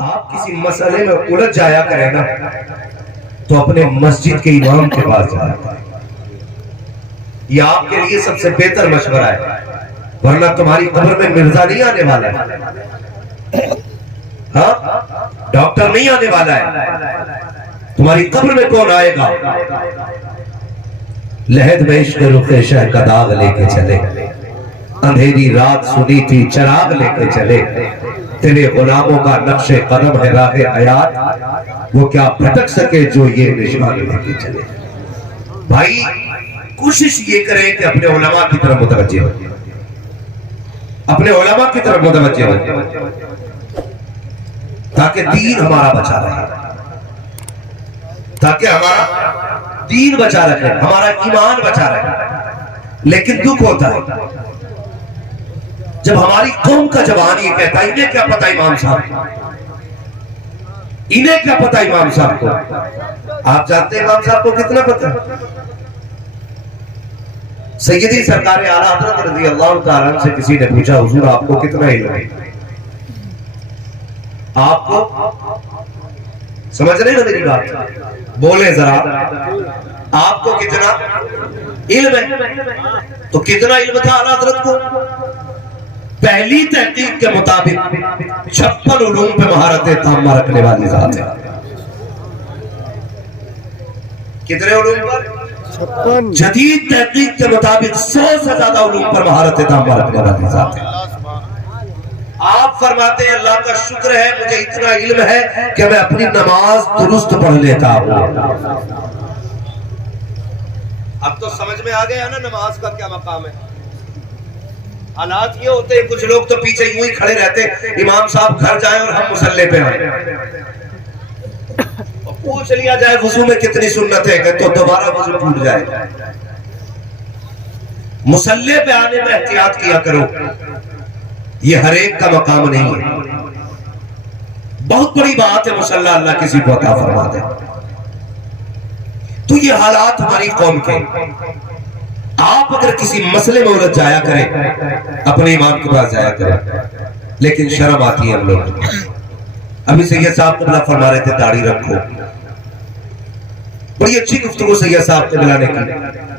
آپ کسی مسئلے میں الجھ جایا کریں نا تو اپنے مسجد کے امام کے پاس جایا کریں. یہ آپ کے لیے سب سے بہتر مشورہ ہے، ورنہ تمہاری قبر میں مرزا نہیں آنے والا ہے، ہاں ڈاکٹر نہیں آنے والا ہے. تمہاری قبر میں کون آئے گا؟ لہد میں عشق رخ شہ کا داغ لے کے چلے، اندھیری رات سنی تھی چراغ لے کے چلے، تیرے غلاموں کا نقش قدم ہے راہ حیات، وہ کیا بھٹک سکے جو یہ نشان لے کے چلے. بھائی کوشش یہ کریں کہ اپنے علماء کی طرف متوجہ ہو، اپنے علماء کی طرف متوجہ ہو، تاکہ دین ہمارا بچا رہے، تاکہ ہمارا دین بچا رہے، ہمارا ایمان بچا رہے. لیکن دکھ ہوتا ہے جب ہماری قوم کا جوان یہ کہتا ہے انہیں کیا پتا امام صاحب کو، انہیں کیا پتا امام صاحب کو. آپ جانتے ہیں امام صاحب کو کتنا پتا؟ سیدی سرکار اعلیٰ حضرت رضی اللہ تعالیٰ عنہ سے کسی نے پوچھا حضور آپ کو کتنا علم ہے؟ آپ کو سمجھ رہے نا میری بات؟ بولیں ذرا، آپ کو کتنا علم ہے؟ تو کتنا علم تھا اعلیٰ حضرت کو؟ پہلی تحقیق کے مطابق 56 علوم پہ مہارت تامہ رکھنے والی ذات ہے. کتنے علوم پر؟ جدید تحقیق کے مطابق 100 سے زیادہ علوم پر مہارت تامہ رکھنے والی ذات ہے. آپ فرماتے ہیں اللہ کا شکر ہے مجھے اتنا علم ہے کہ میں اپنی نماز درست پڑھ لیتا ہوں. اب تو سمجھ میں آ گیا نا نماز کا کیا مقام ہے. حالات یہ ہوتے ہیں کچھ لوگ تو پیچھے یوں ہی کھڑے رہتے امام صاحب گھر جائیں اور ہم مصلی پہ آئیں، اور پوچھ لیا جائے وضو میں کتنی سنت ہے تو دوبارہ وضو ٹوٹ جائے. مصلی پہ آنے میں احتیاط کیا کرو، یہ ہر ایک کا مقام نہیں ہے. بہت بڑی بات ہے مصلی اللہ کسی کو عطا فرما دے. تو یہ حالات ہماری قوم کے، آپ اگر کسی مسئلے میں الجھ جایا کریں اپنے امام کے پاس جایا کریں، لیکن شرم آتی ہے ہم لوگ. ابھی سید صاحب قبلہ فرما رہے تھے داڑھی رکھو، بڑی اچھی گفتگو سید صاحب کو ملانے کی.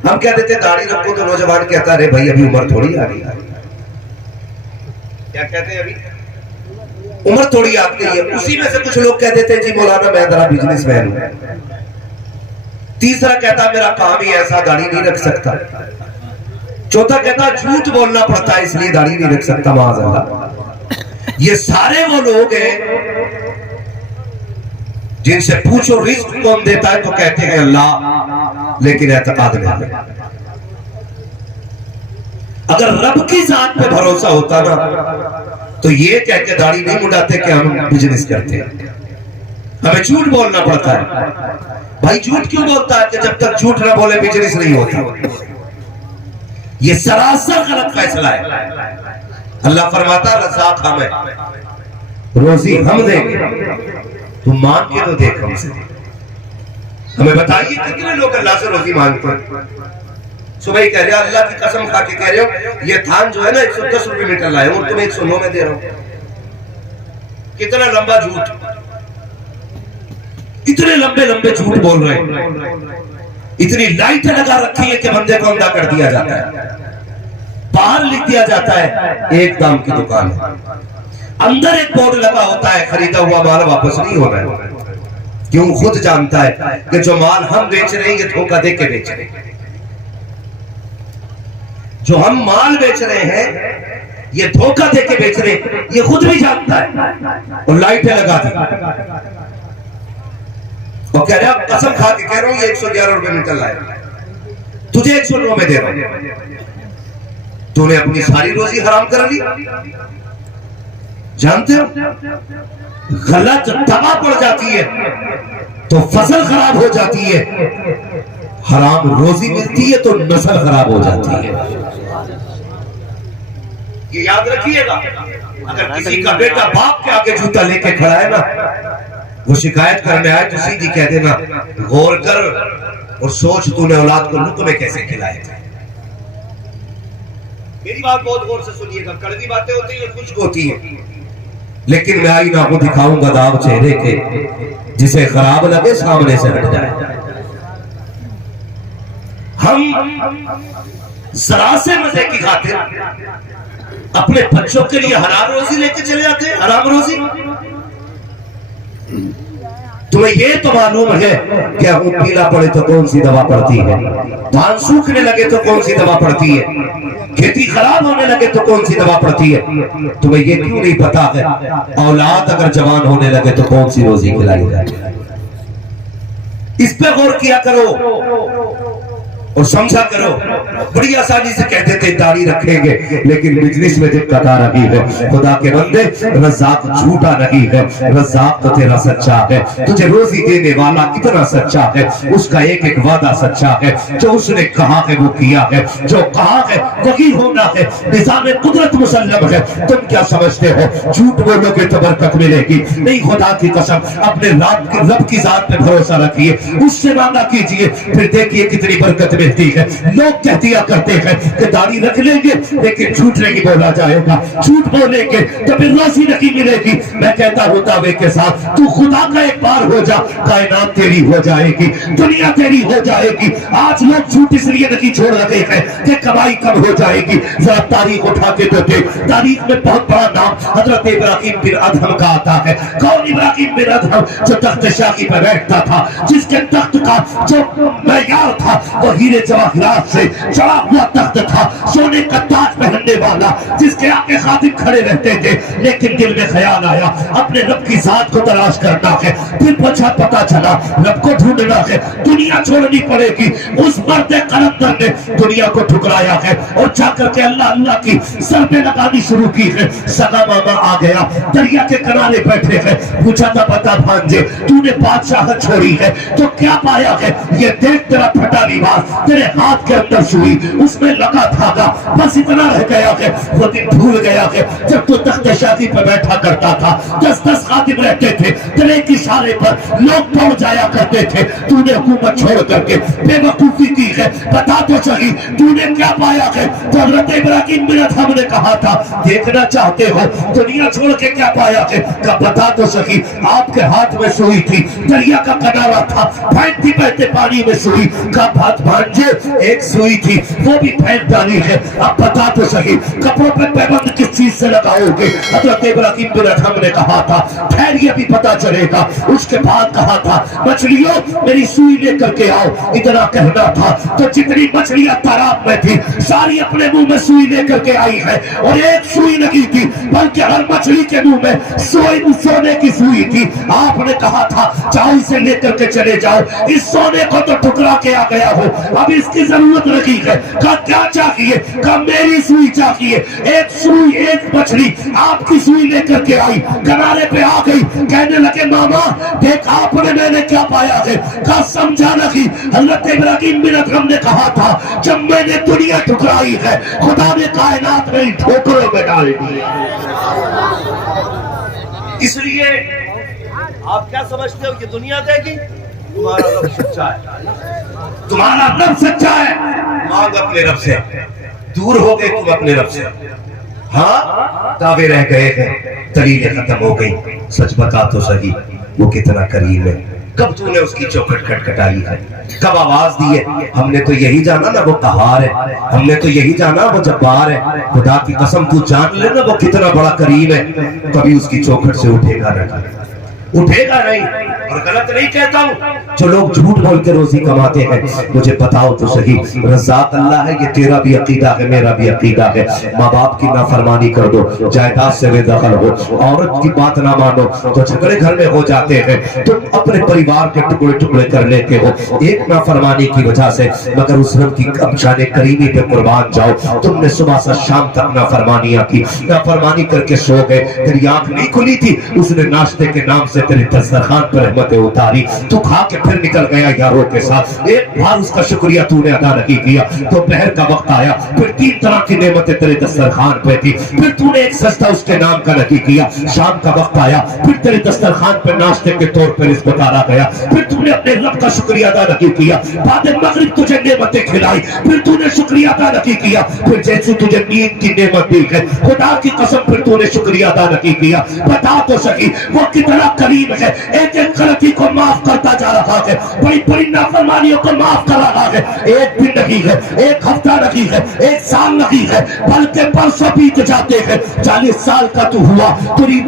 ہم کہتے تھے داڑھی رکھو تو نوجوان کہتا رہے بھائی ابھی عمر تھوڑی آ گئی. کیا کہتے ہیں ابھی عمر تھوڑی آپ کے لیے. اسی میں سے کچھ لوگ کہتے تھے جی مولانا میں ذرا بزنس مین ہوں. تیسرا کہتا میرا کام ہی ایسا داڑھی نہیں رکھ سکتا. چوتھا کہتا جھوٹ بولنا پڑتا ہے اس لیے داڑھی نہیں رکھ سکتا معاذ اللہ. یہ سارے وہ لوگ ہیں جن سے پوچھو رزق کون دیتا ہے تو کہتے ہیں اللہ، لیکن اعتقاد نہیں. اگر رب کی ذات پہ بھروسہ ہوتا نا تو یہ کہہ کے داڑھی نہیں مڈاتے کہ ہم بزنس کرتے ہیں. ہمیں جھوٹ بولنا پڑتا ہے. بھائی جھوٹ کیوں بولتا ہے کہ جب تک جھوٹ نہ بولے بزنس نہیں ہوتا. یہ سراسر غلط فیصلہ ہے. اللہ فرماتا رزاق ہم ہے، روزی ہم دیں گے، تم مانگ کے تو دیکھ ہم سے. ہمیں بتائیے کتنے لوگ اللہ سے روزی مانگتے ہیں. صبح ہی کہہ رہے ہیں اللہ کی قسم کھا کے کہہ رہے ہو یہ تھان جو ہے نا 110 روپے میٹر لائے ہوں تمہیں 109 میں دے رہا ہوں. کتنا لمبا جھوٹ، اتنے لمبے لمبے جھوٹ بول رہے ہیں. اتنی لائٹیں لگا رکھی ہے کہ بندے کو اندھا کر دیا جاتا ہے. باہر لکھ دیا جاتا ہے ایک دام کی دکان ہے، اندر ایک بورڈ لگا ہوتا ہے خریدا ہوا مال واپس نہیں ہونا ہے. کیوں؟ خود جانتا ہے کہ جو مال ہم بیچ رہے ہیں یہ دھوکہ دے کے بیچ رہے ہیں. جو ہم مال بیچ رہے ہیں یہ دھوکہ دے کے بیچ رہے ہیں، یہ خود بھی جانتا ہے. اور لائٹیں لگا دی اور کہہ رہا قسم کھا کے کہہ رہا ہوں یہ 111 روپے میٹر لائے، تجھے 109 میں دے رہا ہوں. تو نے اپنی ساری روزی حرام کر لی. جانتے ہو غلط دوا پڑ جاتی ہے تو فصل خراب ہو جاتی ہے، حرام روزی ملتی ہے تو نسل خراب ہو جاتی ہے. یہ یاد رکھیے گا. اگر کسی کا بیٹا باپ کے آگے جوتا لے کے کھڑا ہے نا، وہ شکایت کرنے آئے تو سیدھی کہہ دینا غور کر اور سوچ تو نے اولاد کو لقمے کیسے کھلائے تھے. میری بات بہت غور سے سنیے گا. کڑوی باتیں ہوتی ہیں اور خشک ہوتی ہیں. لیکن میں آئینہ کو دکھاؤں گا داغ چہرے کے، جسے خراب لگے سامنے سے ہٹ جائے۔ ہم ذرا سے مزے کی خاطر اپنے بچوں کے لیے حرام روزی لے کے چلے جاتے ہیں، حرام روزی۔ تمہیں یہ تو معلوم ہے کہ اگر پیلا پڑے تو کون سی دوا پڑتی ہے، دھان سوکھنے لگے تو کون سی دوا پڑتی ہے، کھیتی خراب ہونے لگے تو کون سی دوا پڑتی ہے؟ تمہیں یہ کیوں نہیں پتا ہے اولاد اگر جوان ہونے لگے تو کون سی روزی کھلائی جائے؟ اس پہ غور کیا کرو اور سمجھا کرو۔ بڑی آسانی سے کہتے تھے داڑھی رکھیں گے، لیکن بزنس میں دقت آ رہی ہے۔ خدا کے بندے، رزاق جھوٹا نہیں ہے، رزاق تو تیرا سچا ہے۔ تجھے روزی دینے والا اتنا سچا ہے، اس کا ایک ایک وعدہ سچا ہے، جو اس نے کہا ہے وہ کیا ہے، جو کہا ہے وہی ہونا ہے، نظام قدرت مسلم ہے۔ تم کیا سمجھتے ہو جھوٹ بولو گے تو برکت ملے گی؟ نہیں، خدا کی قسم اپنے رب کی ذات پہ بھروسہ رکھیے، اس سے وعدہ کیجئے، پھر دیکھیے کتنی برکت ملتی ہے۔ لوگ کہہ دیا کرتے ہیں کہ داڑھی رکھ لیں گے لیکن جھوٹ نہیں بولا جائے گا، جھوٹ بولیں گے تو پھر روزی نہیں ملے گی۔ میں کہتا ہوں دعوے کے ساتھ، تو خدا کا ایک بار ہو جا، کائنات تیری ہو جائے گی، دنیا تیری ہو جائے گی۔ آج لوگ جھوٹ اس لیے نہیں چھوڑ رہے ہیں کہ کمائی کم ہو جائے گی۔ ذرا تاریخ اٹھا کے دیتے، تاریخ میں بہت بڑا نام حضرت ابراہیم بن ادہم کا آتا ہے۔ کون ابراہیم بن ادہم؟ جو تخت شاہی پر بیٹھتا تھا، جس کے تخت کا جو معیار تھا وہ ہیرے جواہرات سے چڑھا ہوا تخت تھا، سونے کا تاج پہننے والا، جس کے آگے خادم کھڑے رہتے تھے۔ لیکن دل میں خیال آیا اپنے رب کی ذات کو تلاش کرنا ہے، پھر پتا چلا رب کو ڈھونڈنا ہے، دنیا چھوڑنی پڑے گی۔ اس مرد قلندر نے دنیا کو ٹھکرایا ہے اور جا کر کے اللہ اللہ کی ضربیں لگانی شروع کی ہے۔ سگا ماما آ گیا، دریا کے کنارے بیٹھے ہیں، پوچھا تھا بتا بھانجے تو نے بادشاہت چھوڑی ہے تو کیا پایا ہے؟ یہ دیکھ تیرا پھٹا لباس تیرے ہاتھ کے اندر سوئی، اس میں لگا دھاگا، بس اتنا رہ گیا ہے۔ وہ دن بھول گیا ہے جب تو تخت شاہی پہ بیٹھا کرتا تھا، 10 خادم رہتے تھے، تیرے ایک اشارے پر لوگ دوڑ جایا کرتے تھے۔ تو نے حکومت چھوڑ کر کے بے وقوفی کی ہے، بتا تو صحیح تو نے کیا پایا ہے؟ تو حضرت ابراہیم بن ادہم نے کہا تھا دیکھنا چاہتے ہو دنیا چھوڑ کے کیا پایا ہے؟ کہ بتا تو صحیح آپ کے ہاتھ میں سوئی تھی، دریا کا کنارہ تھا، پھینکتی بہتے پانی میں سوئی کا بات بھانجے ایک سوئی تھی وہ بھی پھینک ڈالی ہے، اب بتا تو صحیح کپڑوں پہ پیبند کس چیز سے لگاؤ گے؟ حضرت ابراہیم بن ادہم نے کہا تھا پھر یہ بھی پتا چلے گا۔ اس کے بعد کہا تھا مچھلیوں میری سوئی لے کر کے آؤ، اتنا کہنا تھا تو جتنی مچھلیاں تالاب میں تھی ساری اپنے منہ میں سوئی لے کر کے آئی ہے، اور ایک سوئی نہیں تھی بلکہ ہر مچھلی کے منہ میں سونے کی سوئی تھی۔ آپ نے کہا تھا جاؤ اسے لے کر کے چلے جاؤ، اس سونے کو تو ٹکرا کے آ گیا ہو، اب اس کی ضرورت نہیں ہے۔ کہا کیا چاہیے؟ کہا میری سوئی چاہیے۔ ایک سوئی ایک مچھلی آپ کی سوئی لے کر کے آئی، کنارے پہ آ گئی، کہنے لگے ماما دیکھ آپ نے میں نے کیا پایا ہے؟ کہا سمجھا نہیں۔ حضرت ابراہیم بن ادہم نے کہا تھا جب میں نے دنیا ٹھکرائی ہے خدا نے کائنات میں ٹھوکروں میں ڈال دی۔ اس لیے آپ کیا سمجھتے ہو کہ دنیا دے گی؟ تمہارا رب سچا ہے، تمہارا رب سچا ہے، مانگ اپنے رب سے، دور ہو گئے تم اپنے رب سے۔ ہاں دعوے رہ گئے ہیں، دلیلیں ختم ہو گئی، سچ بتا تو صحیح وہ کتنا قریب ہے، کب تو نے اس کی چوکھٹ کھٹکھٹائی ہے، کب آواز دی ہے؟ ہم نے تو یہی جانا نا وہ قہار ہے، ہم نے تو یہی جانا وہ جبار ہے۔ خدا کی قسم تو جان لے نا وہ کتنا بڑا قریب ہے، کبھی اس کی چوکھٹ سے اٹھے گا نہیں، اٹھے گا نہیں۔ اور غلط نہیں کہتا ہوں، جو لوگ جھوٹ بول کے روزی کماتے ہیں مجھے بتاؤ تو صحیح رزاق اللہ ہے، یہ تیرا بھی عقیدہ ہے میرا بھی عقیدہ ہے۔ ماں باپ کی نافرمانی کر دو، جائیداد سے بے دخل ہو، عورت کی بات نہ مانو تو جھگڑے گھر میں ہو جاتے ہیں، تم اپنے پریوار کے ٹکڑے ٹکڑے کر لیتے ہو ایک نافرمانی کی وجہ سے، مگر اس رب کی شان کریمی پہ قربان جاؤ۔ تم نے صبح سے شام تک نافرمانیاں کی، نافرمانی کر کے سو گئے، تیری آنکھ نہیں کھلی تھی، اس نے ناشتے کے نام سے से तेरे दस्तरखान पर रहमतें उतारी, तू खा के फिर निकल गया यारों के साथ, एक बार उसका शुक्रिया तूने अदा नहीं किया। तो दोपहर का वक्त आया, फिर 3 तरह की नेमतें तेरे दस्तरखान पे थी, फिर तूने एक सस्ता उसके नाम का नहीं किया। शाम का वक्त आया, फिर तेरे दस्तरखान पर नाश्ते के तौर पर रिज़्क़ उतारा गया, फिर तूने अपने रब का शुक्रिया अदा नहीं किया। बाद मगरिब तुझे नेमतें खिलाई, फिर तूने शुक्रिया अदा नहीं किया। फिर जैसे तुझे नींद की नेमत दी है, खुदा की कसम फिर तूने शुक्रिया अदा नहीं किया। बता तो सकी वो कितना करीम है, एक एक गलती को माफ करता जा रहा है, बड़ी बड़ी नाफरमानियों को माफ कर रहा है। एक दिन नहीं है, एक हफ्ता नहीं है, एक साल नहीं है, बल्कि बरसों बीत जाते हैं। 40 साल का तू हुआ,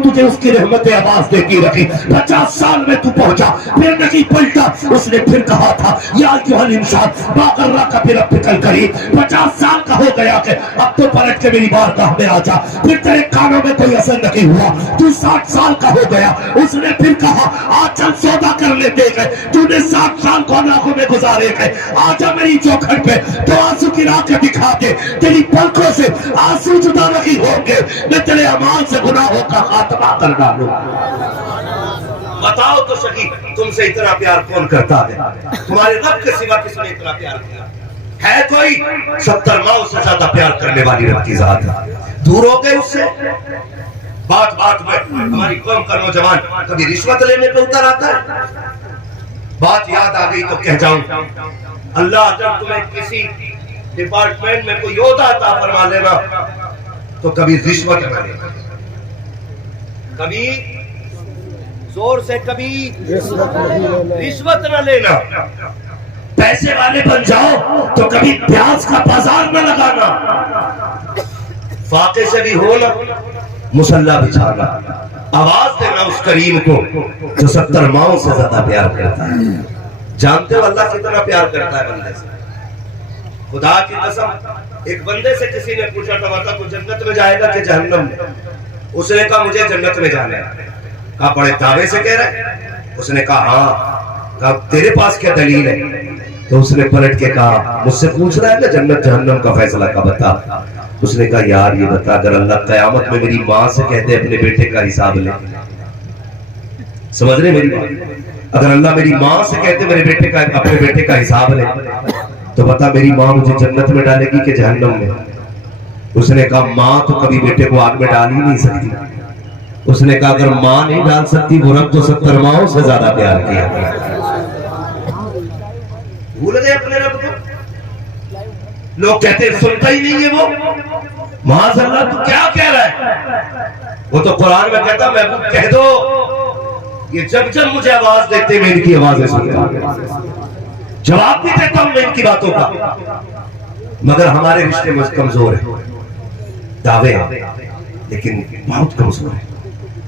तुझे उसकी रहमतें आवाज देती रखी। 50 साल में तू पहुंचा, फिर नहीं पलटा। उसने फिर कहा था या अय्युहल इंसान मा गर्रका बिरब्बिकल करीम। 50 साल का हो गया कि अब तो पलट के मेरी बारगाह में आ जा। फिर तेरे कानों में कोई असर नहीं हुआ, तू 60 साल का हो गया। उसने फिर कहा आज चल सौदा कर लेते हैं। तूने 60 साल को आंखों में गुजारे हैं, आजा मेरी चौखट पे तो आंसू गिरा के दिखा दे। तेरी पलकों से आंसू जुदा नहीं होंगे, मैं तेरे अमाल से गुनाहों का खात्मा कर डालूं। बताओ तो सही, तुमसे इतना प्यार कौन करता है? तुम्हारे रब के सिवा किसने इतना प्यार किया है? कोई 70 माओ से ज्यादा प्यार करने वाली रब की जात है। दूर हो गए उससे। बात बात में हमारी कौम का नौजवान कभी रिश्वत लेने पे उतर आता है। बात याद आ गई तो कह जाऊं, अल्लाह अगर तुम्हें किसी डिपार्टमेंट में कोई ओहदा अता फरमा लेना तो कभी रिश्वत न लेना, कभी जोर से कभी रिश्वत न लेना। पैसे वाले बन जाओ तो कभी प्याज का बाजार न लगाना। फाके से भी हो ना, मुसल्ला बिछाना, आवाज देना उस करीम को जो 70 माओं से ज्यादा प्यार करता है। जानते हो अल्लाह कितना प्यार करता है बंदे से? खुदा की कसम, एक बंदे से किसी ने पूछा था तू जन्नत में जाएगा कि जहन्नम में? उसने कहा मुझे जन्नत में जाना है। कहा बड़े दावे से कह रहे? उसने कहा हाँ। कहा तेरे पास क्या दलील है? तो उसने पलट के कहा मुझसे पूछ रहा है कि जन्नत जहन्नम का फैसला का बता। उसने कहा यार ये बता, अगर अल्लाह कयामत में मेरी माँ से कहते अपने बेटे का हिसाब ले, समझ रहे मेरी बात? अगर अल्लाह मेरी माँ से कहते मेरे बेटे का अपने बेटे का हिसाब ले तो बता मेरी माँ मुझे जन्नत में डालेगी कि जहन्नम में? उसने कहा माँ तो कभी बेटे को आग में डाल ही नहीं सकती। उसने कहा अगर माँ नहीं डाल सकती, वो रब तो 70 माओं से ज्यादा प्यार किया। भूल गए अपने रब को। लोग कहते हैं सुनता ही नहीं है वो। माज़अल्लाह तू क्या कह रहा है? वो तो कुरान में कहता महबूब कह दो ये जब जब मुझे आवाज देते मैं इनकी आवाजें सुनता, जवाब भी देता हूं मैं इनकी बातों का, मगर हमारे रिश्ते कमजोर है। दावे लेकिन बहुत कमजोर है।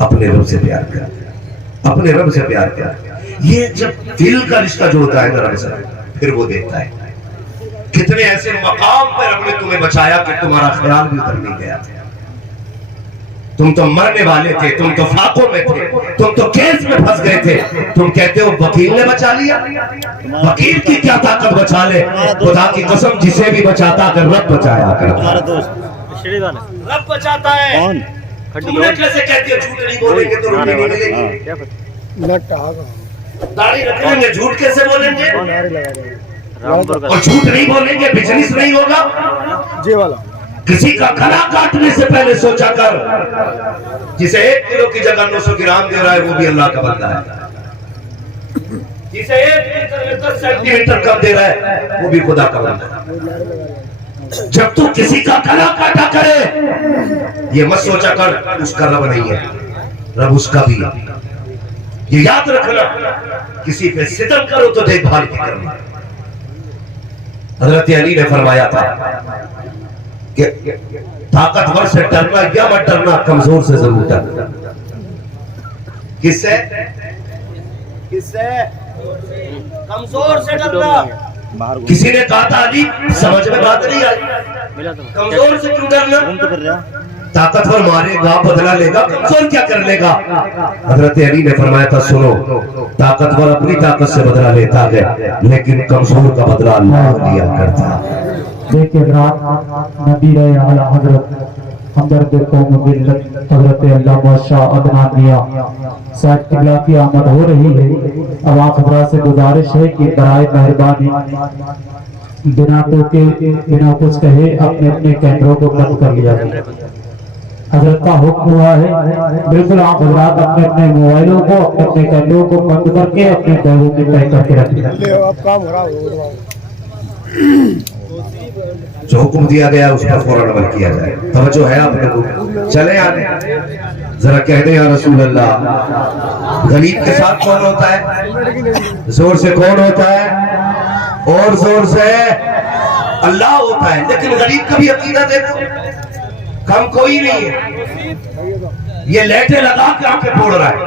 अपने रब से प्यार कर, अपने रब से प्यार कर। ये जब दिल का रिश्ता जोड़ता है ना रब से, फिर वो देता है। कितने ऐसे मकाम पर रब ने तुम्हें बचाया कि तुम्हारा ख्याल भी उतर नहीं गया। तुम तो मरने वाले थे, तुम तो फाकों में थे, तुम तो केस में फंस गए थे। तुम कहते हो वकील ने बचा लिया। वकील की क्या ताकत बचा ले? खुदा की कसम जिसे भी बचाता अगर रब बचाया करता, रब बचाता है। तुमने कैसे कहते हो झूठ नहीं बोलेंगे तो रोटी नहीं मिलेगी? दाढ़ी रखेंगे झूठ कैसे बोलेंगे? और झूठ नहीं बोलेंगे बिजनेस नहीं होगा। जी वाला किसी का गला काटने से पहले सोचा कर, जिसे 1 किलो की जगह 900 ग्राम दे रहा है वो भी अल्लाह का बंदा है। जिसे 1 मीटर में 10 सेंटीमीटर कम दे रहा है वो भी खुदा का बंदा है। जब तू किसी का गला काटा करे ये मत सोचा कर उसका रब नहीं है, रब उसका भी है। ये याद रखना, किसी पे सितम करो तो देखभाल की करना। हजरत अली ने फरमाया था कि ताकतवर से डरना या मत डरना, कमजोर से जरूर डरना। किससे? किससे? कमजोर से डरना। किसी ने कहा था अली समझ में बात नहीं आई, कमजोर से क्यों डरना? ताकतवर मारेगा बदला लेगा, कमजोर क्या कर लेगा? हजरत अली ने फरमाया था सुनो, ताकतवर अपनी ताकत से बदला लेता है लेकिन कमजोर का बदला अल्लाह लिया करता है। देखिए रात नबी रहे आला हजरत हमदर्द कौम मिल्लत हज़रत अल्लामा शाह अदनान मियां साहब क़िबला की आमद हो रही है। अब आप हज़रात से गुजारिश है कि बराए मेहरबानी बिना टोके बिना कुछ कहे अपने अपने कैमरों को बंद कर लिया जाए। हजरत का हुक्म हुआ है, बिल्कुल आप हजरात अपने अपने मोबाइलों को अपने अपने कैमरों को बंद करके अपने बैगों में पैक करके रखें। जो हुक्म दिया गया उस पर फौरन अमल किया जाए। तवज्जो है आप लोगों को? चले आने जरा कह दे या रसूल अल्लाह। गरीब के साथ कौन होता है? जोर से कौन होता है? और जोर से अल्लाह होता है। लेकिन गरीब का भी अकीदा देखो, कम कोई नहीं है। ये लेटे लगा के आंखें फोड़ रहा है,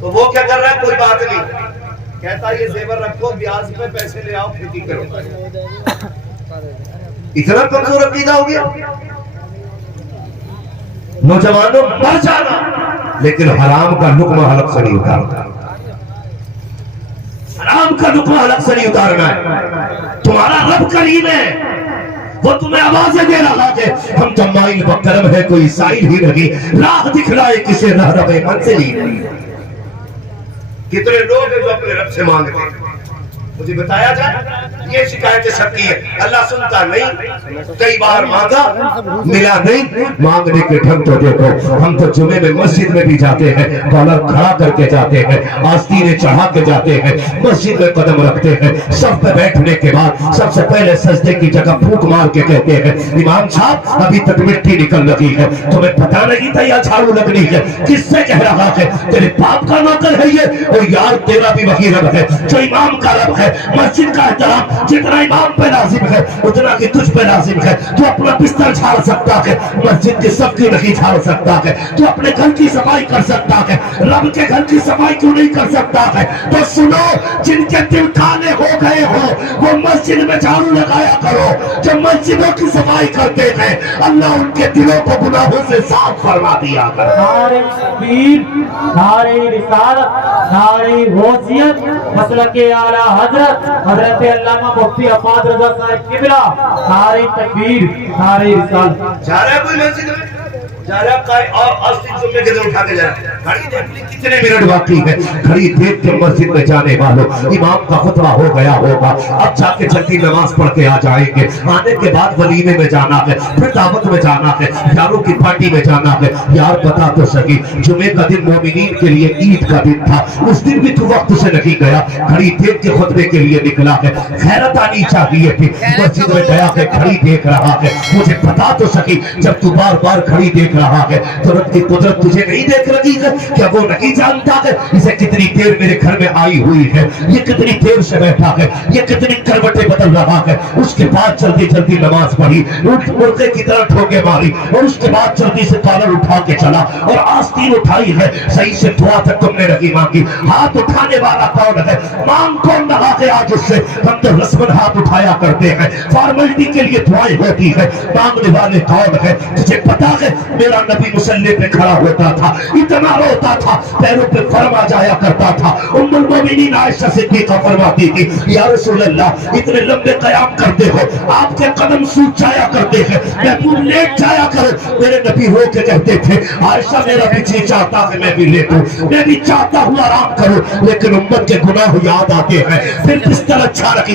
तो वो क्या कर रहा है? कोई बात नहीं, कहता ये जेवर रखो, ब्याज पे पैसे ले आओ, खेती करो। इतना कमजोर अकीदा हो गया। नौजवानों मर जाना, लेकिन हराम का लुक्मा हलक से नहीं उतारना। हराम का लुक्मा हलक से नहीं उतारना है। तुम्हारा रब करीम है, वो तुम्हें आवाजें दे रहा है, हम तो माइल बकरम है, कोई साइल ही नहीं, राह दिखलाए किसे राह रवे मंजिल ही नहीं। कितने लोग हैं जो अपने रब से मांगते हैं, मुझे बताया जाए। ये शिकायतें सबकी है, अल्लाह सुनता नहीं। कई बार मांगा मिला नहीं, मांगने के ढंग तो देखो। हम तो जुमे में मस्जिद में भी जाते हैं, कॉलर खड़ा करके जाते हैं, आस्तीनें चढ़ा के जाते हैं, मस्जिद में कदम रखते हैं। सब पे बैठने के बाद सबसे पहले सजदे की जगह फूंक मार के कहते हैं, इमाम साहब अभी तक मिट्टी निकल लगी है, तुम्हें पता नहीं था या झाड़ू लगनी है? किससे कह रहा है? तेरे बाप का नौकर है ये? ओ यार, तेरा भी वही रब है जो इमाम का रब है। मस्जिद का एहतराम जितना इमाम पे लाजिम है उतना कि तुझ पे लाजिम है। तू अपना बिस्तर झाड़ सकता है, मस्जिद की सबकी नहीं झाड़ सकता है। तू अपने घर की सफाई कर सकता है, रब के घर की सफाई क्यों नहीं कर सकता है? तो सुनो, जिनके दिल काले हो गए हो वो मस्जिद में झाड़ू लगाया करो। जब मस्जिदों की सफाई करते हैं अल्लाह उनके दिलों को गुनाहों से साफ फरमा दिया कर। नारे तकबीर, नारे रिसालत, नारे गौसियत, मसलके आला हजरत हजरत अल्लामा मुफ्ती अब्बास रजा साहब क़िबला। नारे तकबीर, नारे रिसालत। जा रहा है कोई मस्जिद में? जा रहा है और अस्सी जुम्मे के दिन उठा के जा रहा है। घड़ी देख ली कितने मिनट बाकी है। घड़ी देख के मस्जिद में जाने वालों, इमाम का खुतबा हो गया होगा, अब जाके जल्दी नमाज पढ़ के आ जाएंगे। आने के बाद वलीमे में जाना है, फिर दावत में जाना है, यारों की पार्टी में जाना है। यार बता तो सही, जुमे का दिन मोमिनीन के लिए ईद का दिन था, उस दिन भी तू वक्त से नहीं गया, घड़ी देख के खुतबे के लिए निकला है। खैरत आनी चाहिए थी, मस्जिद में गया है, घड़ी देख रहा है। मुझे बता तो सही, जब तू बार बार घड़ी देख रहा है तो रब की कुदरत तुझे नहीं देख रही है? क्या वो नहीं जानता है इसे कितनी देर मेरे घर में आई हुई है, ये कितनी देर से बैठा है, ये कितनी करवटें बदल रहा है? उसके बाद जल्दी जल्दी नमाज पढ़ी, मुर्गे की तरह ठोके मारी, और उसके बाद जल्दी से कॉलर उठा के चला और आस्तीन उठाई है। सही से दुआ तक तुमने नहीं मांगी। हाथ उठाने वाला कौन है? मांग कौन रहा है आज उससे? हम तो रस्मन हाथ उठाया करते हैं, फॉर्मेलिटी के लिए दुआएं होती है। मांगने वाले कौन है? तुझे पता है मेरा नबी मुसल्ले पे खड़ा होता था, इतना रोता था, पैरों पे फरमा जाया करता था। उम्मुल मोमिनीन आयशा सिद्दीक़ा फरमाती थी, या रसूल अल्लाह, इतने लंबे कयाम करते हो, आपके कदम सूख जाया करते हैं, महबूब लेट जाया करो। मेरे नबी रो के कहते थे, आयशा मेरा भी जी चाहता है मैं भी लेटूं, मैं भी चाहता हूँ आराम करूं, लेकिन उम्मत के गुनाह याद आते हैं, फिर बिस्तर अच्छा रखी